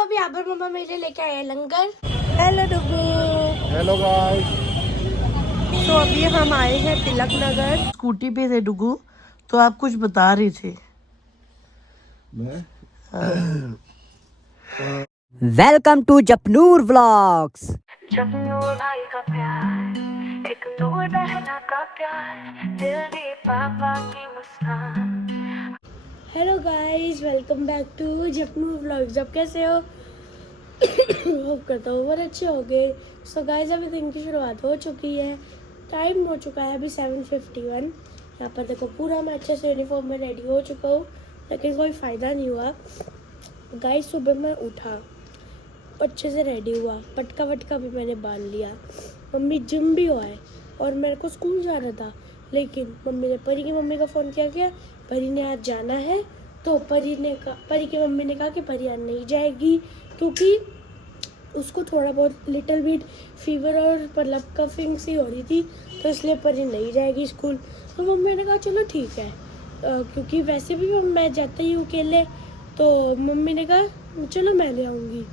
तो अभी आबर मम्मा मेरे लिए लेके आए हैं लंगर। हेलो डुगू। Hello guys. तो अभी हम आए हैं तिलक नगर। स्कूटी पे थे डुगू, तो आप कुछ बता रहे थे। मैं welcome to Japnoor vlogs. Japnoor भाई का प्यार, एक नूर बहना का प्यार, दिल दे पापा की मुस्कान। Hello guys, welcome back to Japnu vlogs. अब कैसे हो? होप करता हूँ बहुत अच्छे हो गए। सो गाइस, अभी दिन की शुरुआत हो चुकी है। टाइम हो चुका है अभी 7:51। यहाँ पर देखो पूरा मैं अच्छे से यूनिफॉर्म में रेडी हो चुका हूँ, लेकिन कोई फ़ायदा नहीं हुआ। गाइस, सुबह मैं उठा, अच्छे से रेडी हुआ, पटका वटका भी मैंने बांध लिया, मम्मी जिम भी हुआ है और मेरे को स्कूल जाना था। लेकिन मम्मी ने परी की मम्मी का फ़ोन किया, परी ने आज जाना है। तो परी की मम्मी ने कहा कि परी आज नहीं जाएगी, क्योंकि उसको थोड़ा बहुत लिटिल बिट फीवर और मतलब कफिंग सी हो रही थी, तो इसलिए परी नहीं जाएगी स्कूल। तो मम्मी ने कहा चलो ठीक है, क्योंकि वैसे भी मैं जाता ही हूँ अकेले, तो मम्मी ने कहा चलो मैं ले आऊँगी।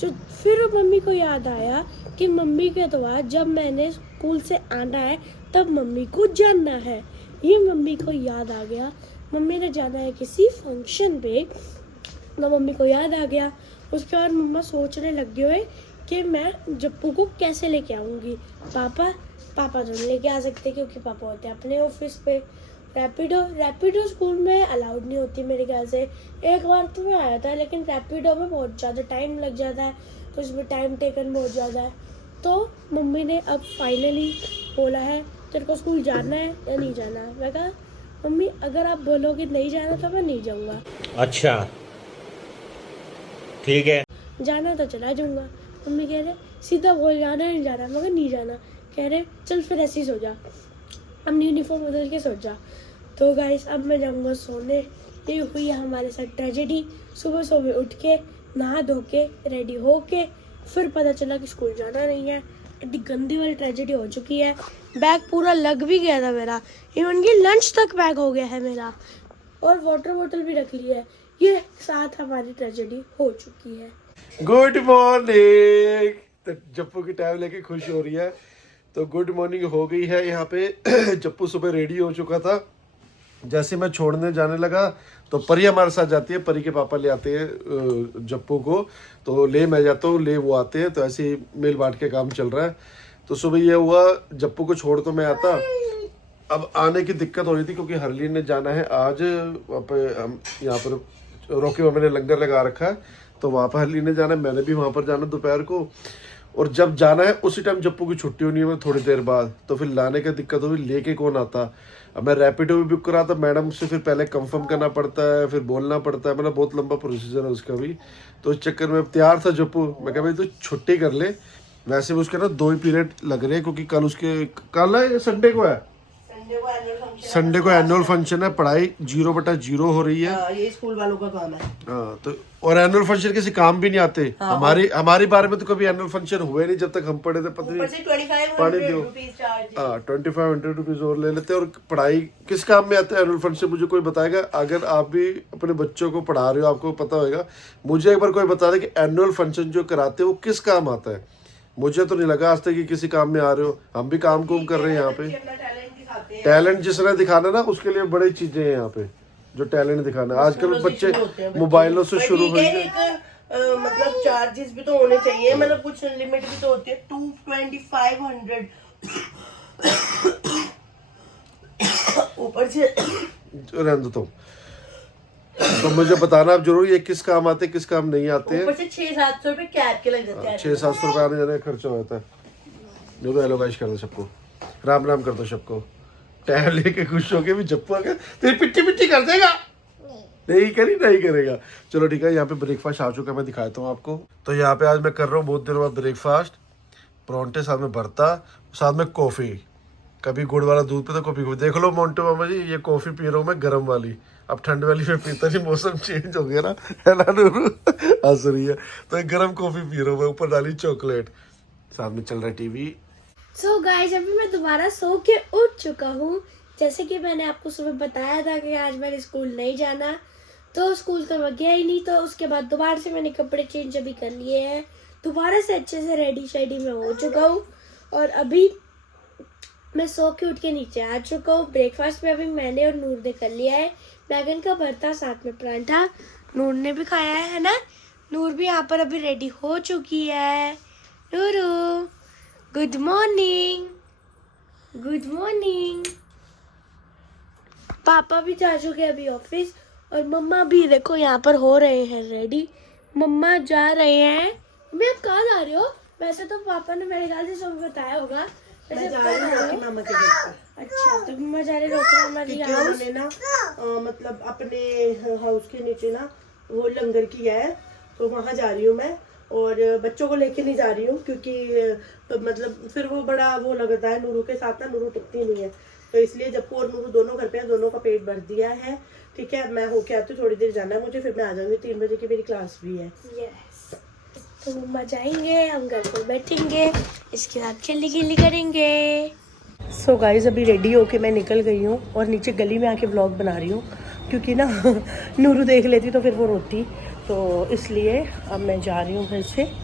जो फिर मम्मी को याद आया कि मम्मी के द्वारा जब मैंने स्कूल से आना है तब मम्मी को जानना है। ये मम्मी को याद आ गया, मम्मी ने जाना है किसी फंक्शन पे, तो मम्मी को याद आ गया। उसके बाद मम्मा सोचने लग गए कि मैं जप्पू को कैसे लेके आऊँगी। पापा तो नहीं लेके आ सकते क्योंकि पापा होते हैं अपने ऑफिस पे। रैपिडो स्कूल में अलाउड नहीं होती मेरे ख्याल से। एक बार तो मैं आया था, लेकिन रैपिडो में बहुत ज़्यादा टाइम लग जाता है, तो उसमें टाइम टेकन बहुत ज़्यादा है। तो मम्मी ने अब फाइनली बोला है तेरे को स्कूल जाना है या नहीं जाना है। मैं कहा मम्मी अगर आप बोलोगे नहीं जाना तो मैं नहीं जाऊँगा। अच्छा ठीक है, जाना तो चला जाऊँगा। मम्मी कह रहे सीधा बोल जाना है नहीं जाना। मगर नहीं जाना। कह रहे चल फिर ऐसे ही सो जा, अपनी यूनिफॉर्म बदल के सो जा। तो गाइस, अब मैं जाऊँगा सोने। ये हुई है हमारे साथ ट्रेजेडी। सुबह उठ के नहा धो के रेडी हो के फिर पता चला कि स्कूल जाना नहीं है। इतनी गंदी वाली ट्रेजेडी हो चुकी है। बैग पूरा लग भी गया था मेरा, इवन कि लंच तक पैक हो गया है मेरा, और वाटर बोतल भी रख ली है। ये साथ हमारी ट्रेजेडी हो चुकी है। Good morning. तो जप्पू की टाइम लेके खुश हो रही है, तो गुड मॉर्निंग हो गई है यहाँ पे। जप्पू सुबह रेडी हो चुका था। जैसे मैं छोड़ने जाने लगा तो परी हमारे साथ जाती है, परी के पापा ले आते हैं जप्पू को, तो ले मैं जाता हूँ, ले वो आते हैं, तो ऐसे ही मिल बांट के काम चल रहा है। तो सुबह ये हुआ, जप्पू को छोड़ तो मैं आता, अब आने की दिक्कत हो रही थी क्योंकि हरलीन ने जाना है आज वहाँ पे। हम यहाँ पर रोके हुए मैंने लंगर लगा रखा है, तो वहाँ पर हरलीन ने जाना है, मैंने भी वहाँ पर जाना दोपहर को। और जब जाना है उसी टाइम जप्पू की छुट्टी होनी है थोड़ी देर बाद, तो फिर लाने की दिक्कत हुई, लेके कौन आता। अब मैं रैपिडो भी बुक करा, तो मैडम से फिर पहले कंफर्म करना पड़ता है, फिर बोलना पड़ता है, मतलब बहुत लंबा प्रोसीजर है उसका भी। तो इस चक्कर में तैयार था जप्पू, मैं कहा भाई तू छुट्टी कर ले। वैसे भी उसके ना 2 ही पीरियड लग रहे हैं, क्योंकि कल है संडे को है, संडे को एनुअल फंक्शन है, पढ़ाई 0/0 हो रही है। ये स्कूल वालों का काम है। हाँ, तो और एनुअल फंक्शन किसी काम भी नहीं आते। हमारी बारे में तो कभी एनुअल फंक्शन हुए नहीं जब तक हम पढ़े थे, पता नहीं। 2500 रुपीज और ले लेते, और पढ़ाई किस काम में आता है एनुअल फंक्शन, मुझे कोई बताएगा। अगर आप भी अपने बच्चों को पढ़ा रहे हो, आपको पता होगा, मुझे एक बार कोई बता दे कि एनुअल फंक्शन जो कराते हैं वो किस काम आता है। मुझे तो नहीं लगा आज तक कि किसी काम में आ रहे हो। हम भी काम कुम कर रहे हैं यहाँ पे। टैलेंट जिसने दिखाना ना, उसके लिए बड़ी चीजें हैं यहाँ पे, जो टैलेंट दिखाना। आजकल बच्चे मोबाइलों से शुरू हो गए। मतलब चार्जेस भी तो होने चाहिए, मतलब कुछ लिमिट भी तो होती है। 2500 ऊपर से रहने दो। तो मुझे बताना आप जरूर, ये किस काम आते किस काम नहीं आते हैं। ऊपर से 600-700 रुपए कैब के लग जाते हैं। 600-700 रुपए आने जाने का खर्चा हो जाता है। जो तो हेलो गाइस कर दो सबको, राम राम कर दो सबको। टाइम लेके खुश हो के भी जप्पू आ गया, तेरी पिट्टी कर देगा। नहीं करेगा। चलो ठीक है, यहाँ पे ब्रेकफास्ट आ चुका है, मैं दिखाता हूँ आपको। तो यहाँ पे आज मैं कर रहा हूँ बहुत देर बाद ब्रेकफास्ट। परोंठे साथ में भरता, साथ में कॉफ़ी, कभी गुड़ वाला दूध पीता, कॉफ़ी। देख लो मोन्टो मामा जी, ये कॉफ़ी पी रहा हूँ मैं गर्म वाली। अब ठंड वाली में पीता नहीं, मौसम चेंज हो गया ना, है ना नूरू? हंस रही है। तो एक गर्म कॉफ़ी पी रहा हूँ मैं, ऊपर डाली चॉकलेट, साथ में चल रहा है टीवी। सो गाइस, अभी मैं दोबारा सो के उठ चुका हूँ। जैसे कि मैंने आपको सुबह बताया था कि आज मैंने स्कूल नहीं जाना, तो स्कूल तो मैं गया ही नहीं, तो उसके बाद दोबारा से मैंने कपड़े चेंज अभी कर लिए हैं, दोबारा से अच्छे से रेडी शेडी में हो चुका हूँ। और अभी मैं सो के उठ के नीचे आ चुका हूँ। ब्रेकफास्ट में अभी मैंने और नूर ने कर लिया है, बैगन का भरता साथ में परांठा, नूर ने भी खाया है ना। नूर भी यहाँ पर अभी रेडी हो चुकी है। Nuru good morning, good morning. पापा भी जा चुके हैं अभी ऑफिस, और मम्मा भी देखो यहाँ पर हो रहे हैं रेडी। मम्मा जा रहे हैं। मम्मी आप कहाँ जा रहे हो? वैसे तो पापा ने मेरे ख्याल से सब बताया होगा। वैसे मैं जा रही हूँ आपकी मामा के घर पर। अच्छा, तो मम्मा जा रहे रोकना हमारी क्योंकि हाउस। उन्होंने ना मतलब अपने हाउस के नीचे ना वो लंगर किया है, तो वहाँ जा रही हूँ मैं। और बच्चों को लेके नहीं जा रही हूँ क्योंकि मतलब फिर वो बड़ा वो लगता है, नूरू के साथ ना नूरू टिकती नहीं है, तो इसलिए जप्पू और नूरू दोनों घर पे हैं, दोनों का पेट भर दिया है। ठीक है, मैं होके आती हूँ, थोड़ी देर जाना है मुझे, फिर मैं आ जाऊंगी। 3 बजे की मेरी क्लास भी है। यस, तो मम्मा जाएंगे, हम घर पर बैठेंगे, इसके साथ खेली खेली करेंगे। सो गाइज अभी रेडी होके मैं निकल गई हूँ और नीचे गली में आके व्लॉग बना रही हूँ क्योंकि ना नूरू देख लेती तो फिर वो रोती, तो इसलिए अब मैं जा रही हूँ घर से।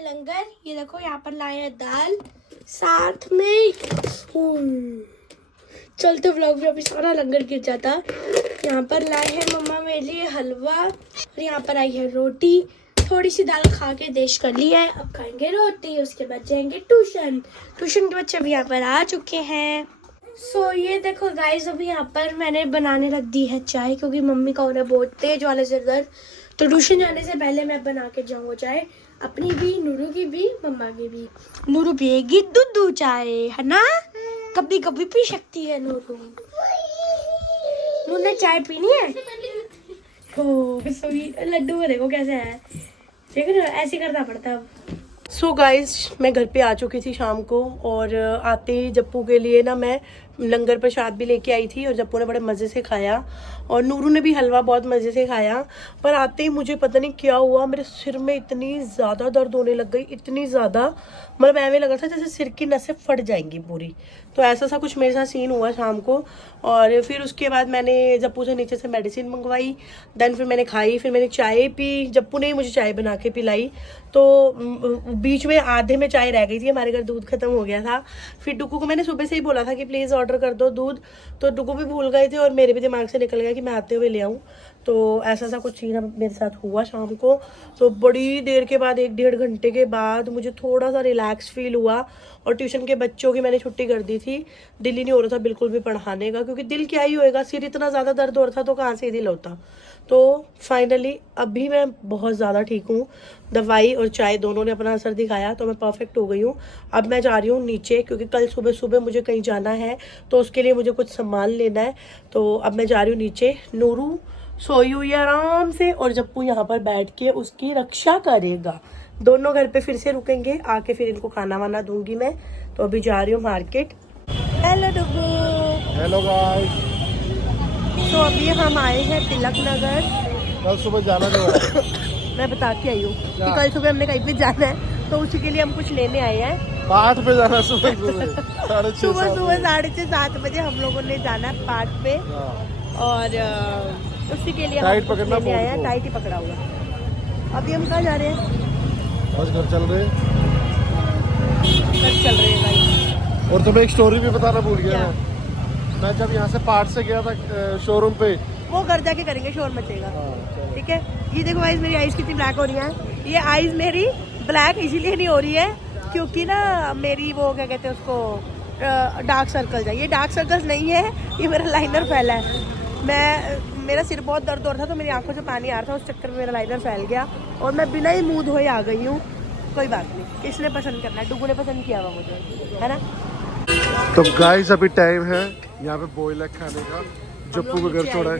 लंगर, ये देखो यहाँ पर लाए हैं दाल, साथ में चलते व्लॉग में अभी सारा लंगर गिर जाता। यहाँ पर लाए हैं मम्मा मेरे लिए हलवा, और यहाँ पर आई है रोटी। थोड़ी सी दाल खा के देश कर लिया है, अब खाएंगे रोटी, उसके बाद जाएंगे ट्यूशन। ट्यूशन के बच्चे भी यहाँ पर आ चुके हैं। सो ये देखो गाइस, अभी यहाँ पर मैंने बनाने रख दी है चाय, क्योंकि मम्मी का हो रहा है बहुत तेज वाला सिर दर्द, तो ट्यूशन जाने से पहले मैं बना के जाऊँगा चाय, अपनी भी, नूरू की भी, मम्मा की भी। नूरू पिएगी दूध चाय, है ना? कभी कभी पी सकती है नूरू। नूरू ने चाय पीनी है। ओ लड्डू में देखो कैसे है, देख रहे हो, ऐसे करना पड़ता है अब। सो गाइज मैं घर पे आ चुकी थी शाम को, और आते ही जप्पू के लिए ना मैं लंगर प्रसाद भी लेके आई थी, और जप्पू ने बड़े मज़े से खाया, और नूरू ने भी हलवा बहुत मज़े से खाया। पर आते ही मुझे पता नहीं क्या हुआ, मेरे सिर में इतनी ज़्यादा दर्द होने लग गई, इतनी ज़्यादा, मतलब ऐसे लग रहा था जैसे सिर की नसें फट जाएंगी पूरी। तो ऐसा सा कुछ मेरे साथ सीन हुआ शाम को। और फिर उसके बाद मैंने जप्पू से नीचे से मेडिसिन मंगवाई, देन फिर मैंने खाई, फिर मैंने चाय पी, जप्पू ने ही मुझे चाय बना के पिलाई। तो बीच में आधे में चाय रह गई थी, हमारे घर दूध खत्म हो गया था। फिर डुक्कू को मैंने सुबह से ही बोला था कि प्लीज़ ऑर्डर कर दो दूध, तो डुक्कू भी भूल गए थे, और मेरे भी दिमाग से निकल गया कि मैं आते हुए ले आऊँ। तो ऐसा सा कुछ सीन मेरे साथ हुआ शाम को। तो बड़ी देर के बाद, 1-1.5 घंटे के बाद मुझे थोड़ा सा रिलैक्स फील हुआ, और ट्यूशन के बच्चों की मैंने छुट्टी कर दी थी। दिल ही नहीं हो रहा था बिल्कुल भी पढ़ाने का, क्योंकि दिल क्या ही होएगा, सिर इतना ज़्यादा दर्द हो रहा था तो कहाँ से दिल होता। तो फाइनली अभी मैं बहुत ज़्यादा ठीक हूँ, दवाई और चाय दोनों ने अपना असर दिखाया, तो मैं परफेक्ट हो गई हूँ। अब मैं जा रही हूँ नीचे, क्योंकि कल सुबह सुबह मुझे कहीं जाना है, तो उसके लिए मुझे कुछ सामान लेना है। तो अब मैं जा रही हूँ नीचे। नूरू सोई हुई आराम से, और जप्पू यहाँ पर बैठ के उसकी रक्षा करेगा। दोनों घर पे फिर से रुकेंगे, आके फिर इनको खाना वाना दूंगी मैं। तो अभी जा रही हूँ market. Hello Dugu. Hello guys, तो अभी हम आए हैं तिलक नगर। कल सुबह जाना जो है मैं बता के आई हूँ कि कल सुबह हमने कहीं पे जाना है, तो उसी के लिए हम कुछ लेने आए हैं। 8 पे जाना सुबह सुबह सुबह 6:30 बजे हम लोगों ने जाना है पार्क पे, और उसी के लिए टाइट हम कुछ पकड़ना लेने आए हैं। फोन को। टाइट ही पकड़ा हुआ। अभी हम कहाँ जा रहे हैं? बस घर चल रहे हैं। घर चल रहे हैं भाई। और तुम्हें एक स्टोरी भी बताना भूल गया क्या? मैं जब यहाँ से पार्ट से गया था शोरूम पे। वो घर जाके करेंगे, शोर मचेगा। चलो। ठीक है, ये देखो आइज मेरी आइज कितनी ब्लैक हो रही है। ये आइज मेरी ब्लैक इसीलिए नहीं हो रही है क्योंकि ना मेरी वो क्या कहते हैं उसको, डार्क सर्कल है। ये डार्क सर्कल्स नहीं है, ये मेरा लाइनर फैला है। मेरा सिर बहुत दर्द हो रहा था तो मेरी आंखों से पानी आ रहा था, उस चक्कर में मेरा लाइनर फैल गया और मैं बिना ही मुंह धोए आ गई हूँ। कोई बात नहीं, किसने पसंद करना है, डुगू ने पसंद किया हुआ मुझे, है ना। तो गाइस अभी टाइम है यहाँ पे बॉयलर खाने का। जप्पू को घर छोड़ा है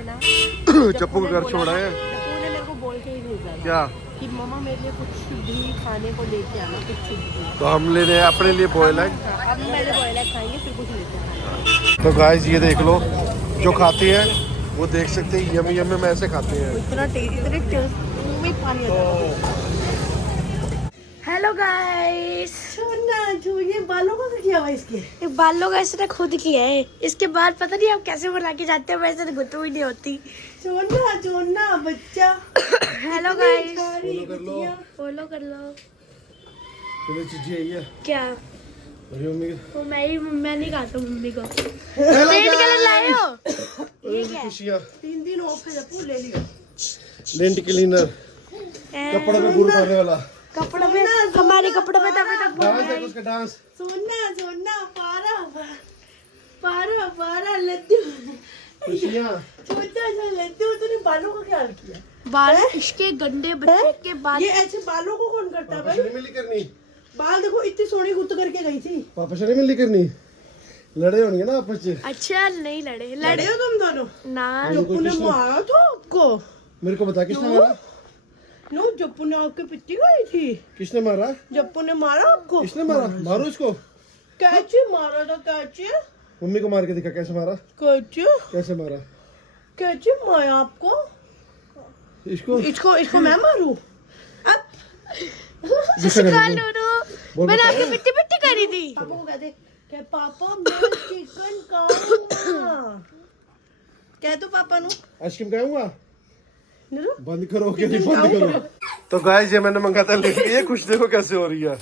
जप्पू को घर छोड़ा है। जप्पू ने मेरे को बोल के ही भेजा था क्या कि मम्मा मेरे लिए कुछ भी खाने को लेके आना, कुछ भी। तो हम ले रहे हैं अपने लिए बॉयलर। अब पहले बॉयलर खाएंगे फिर कुछ लेते हैं। तो गाइस ये देख लो, जो खाती है वो देख सकते हैं, यमी यमी में ऐसे खाते हैं। इतना टेस्टी में पानी आ जाता है। हेलो गाइस, छोड़ना जो ये बालों का किया हुआ इसके। ये बालों का इसने खुद किया है। इसके बाद पता नहीं आप कैसे बना के जाते हैं, वैसे तो गुत्तू ही नहीं होती। छोड़ना बच्चा। हेलो गाइस, फॉलो कर लो। चलो चीज़ यही है क्या मम्मी वो मैं नहीं खाता मम्मी को। रेड कलर लाए हो? ये क्या है? खुशियाँ 3 दिन ऑफ है, जप्पू ले लिया। लेंट क्लीनर, कपड़ों में बुर पाने वाला। कपड़ों में, हमारे कपड़ों में तो अभी तक डांस देखो उसका डांस। सोना पारा लड्डू खुशियाँ छोटा सा लड्डू। तूने बालों का क्या हाल किया? बाल इसके गंदे बच्चे के बाल। ये ऐसे बालों को कौन करता है पापा भाई? से नहीं मिली करनी। बाल देखो इतनी सोनी गुत्त करके गई थी। पापा से नहीं मिली करनी, लड़े होंगे ना आपस में। अच्छा नहीं लड़े लड़े हो तुम दोनों? ना। जप्पू ने मारा था आपको? मेरे को बता किसने मारा? नो, जप्पू ने आपके पिट्टी गई थी। किसने मारा? जप्पू ने मारा आपको? किसने मारा? मारो इसको। कैचे मारा था? कैचे? मम्मी को मार के दिखा कैसे मारा। कैचे? कैसे मारा? कैचे मारा आपको? इसको मैं मारूं? अब मैंने आपकी पिट्टी पिट्टी करी थी। पापा को कहते क्या पापा मैं चिकन खाऊंगा। कह तो पापा नु आइसक्रीम खाऊंगा। नुरू बंद करो के नहीं बंद करो। तो गाइस ये मैंने मंगाया था, लेकिन ये खुश देखो कैसे हो रही है।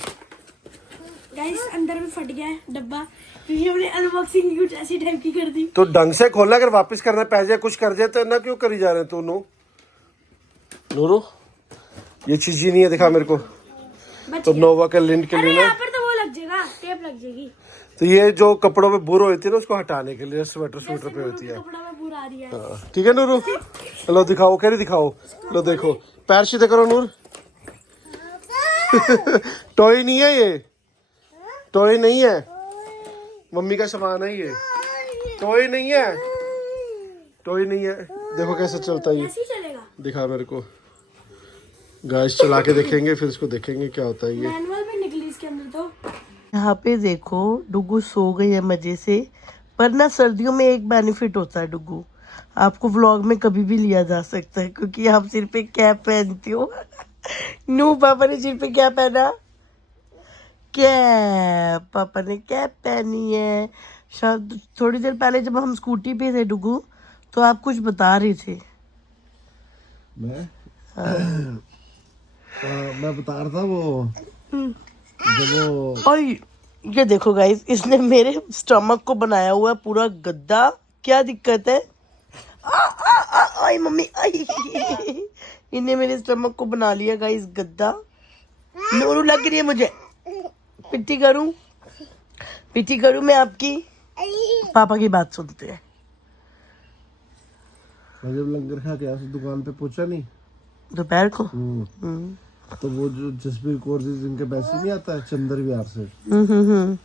गाइस अंदर में फट गया है डब्बा, क्योंकि हमने अनबॉक्सिंग कुछ ऐसी टाइप की कर दी। तो ढंग से खोलना, अगर वापस करना पै जाए कुछ कर जाए तो ना क्यों करी जा रहे तू नूरू ये चीज ही नहीं है, दिखा मेरे को। तो नोवा का लिंट के अरे लिए यहाँ पर तो वो लग जाएगा, टेप लग जाएगी। तो ये जो कपड़ों में बुर होती है ना, उसको हटाने के लिए स्वेटर पे होती है। कपड़ा में बुरा आ रही है। ठीक है नूरू, लो दिखाओ, कह रही दिखाओ। लो देखो, पैर सीधे करो नूर। टॉय नहीं है ये, टॉय नहीं है, मम्मी का सामान है ये। टॉय नहीं है, टॉय नहीं है। देखो कैसे चलता है ये, ऐसे ही चलेगा। दिखा मेरे को। गाइस चला के देखेंगे, फिर इसको देखेंगे क्या होता है ये। मैनुअल भी निकली इसके अंदर तो। यहाँ पे देखो डुगू सो गई है मजे से। पर ना सर्दियों में एक बेनिफिट होता है डुगू, आपको व्लॉग में कभी भी लिया जा सकता है क्योंकि आप सिर पे कैप पहनती हो। नू पापा ने सिर पे क्या पहना? कैप। पापा ने कैप पहनी है। शायद थोड़ी देर पहले जब हम स्कूटी पे थे डुगू, तो आप कुछ बता रहे थे। मैं बता रहा था वो जब वो। और ये देखो गाइस, इसने मेरे स्टमक को बनाया हुआ पूरा गद्दा। क्या दिक्कत है? आई मम्मी आई। इन्हें मेरे स्टमक को बना लिया गाइस गद्दा। नूरू लग रही है मुझे। पिट्टी करूं मैं आपकी? पापा की बात सुनते हैं। मैं जब लंगर खा के आया दुकान पे पहुंचा नहीं दोपहर को। तो वो जो जसबीर कौर जी जिनके पैसे नहीं आता है चंदर विहार से,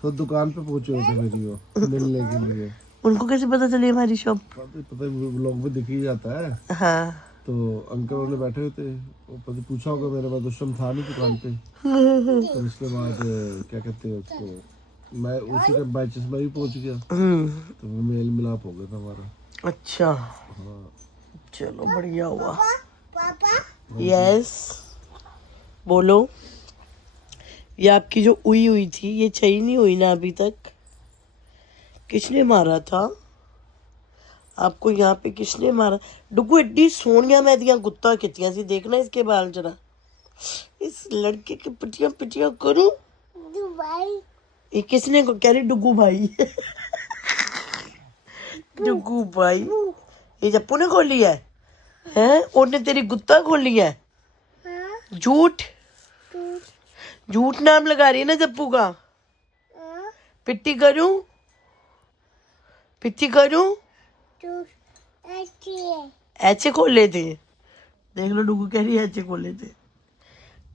तो दुकान पे पहुंचे होते मेरी वो मिलने के लिए। उनको कैसे पता चली हमारी शॉप? पता है लोग में दिख ही जाता है। हाँ। तो अंकल वाले बैठे हुए थे, वो पता पूछा होगा मेरे पास उस समय था नहीं दुकान पे। तो उसके बाद क्या कहते हैं उसको, मैं उसी टाइम बाई चांस मैं भी पहुंच गया, तो वो मेल मिलाप हो गया था हमारा। अच्छा चलो बढ़िया हुआ। यस बोलो। ये आपकी जो हुई थी ये सही नहीं हुई ना अभी तक? किसने मारा था आपको? यहाँ पे किसने मारा? डुगू एड्डी सोनिया मैं दिया गुत्ता कितियां सी, देखना इसके बाल जरा। इस लड़के की पिटियां करूं? ये किसने को कह रही? डुगू भाई। डुगू भाई ये जप्पू ने खोली है? हैं? उन्होंने तेरी गुत्ता खोली है? झूठ नाम लगा रही है ना जप्पू का। पिट्टी करूं? ऐसे खोले थे, देख लो नूगू कह रही है ऐसे खोले थे,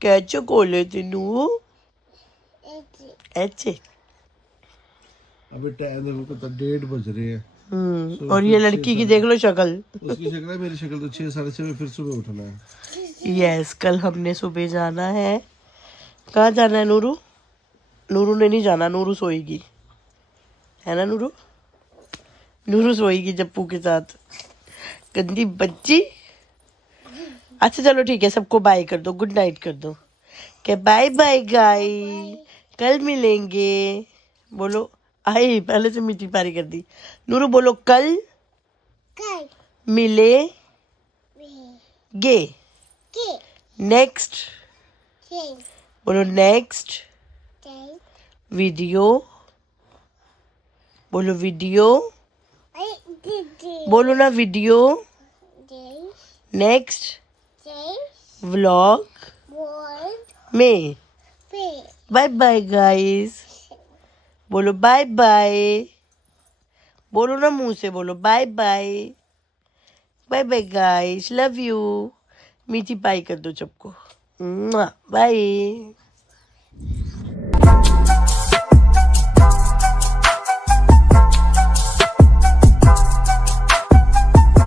कैसे खोले थे नू, ऐसे। अभी टाइम देखो तो 1:30 बज रहे हैं। और ये लड़की की देख लो शक्ल। उसकी शक्ल है, मेरी शक्ल तो 6 साढ़े 6 में फिर सुबह उठना है। यस, कल हमने सुबह जाना है। कहाँ जाना है नूरू? नूरू ने नहीं जाना, नूरू सोएगी, है ना नूरू? नूरू सोएगी जप्पू के साथ, गंदी बच्ची। अच्छा चलो ठीक है, सबको बाय कर दो, गुड नाइट कर दो, के बाय बाय गाय, कल मिलेंगे। बोलो, आई पहले से मीठी पारी कर दी। नूरू बोलो कल मिले गे, नेक्स्ट बोलो, नेक्स्ट वीडियो, बोलो वीडियो, बोलो ना वीडियो, नेक्स्ट व्लॉग में। बाय बाय गाइस, बोलो बाय बाय, बोलो ना मुंह से, बोलो bye bye, bye bye guys, love you. मीठी पाई कर दो सबको, बाय।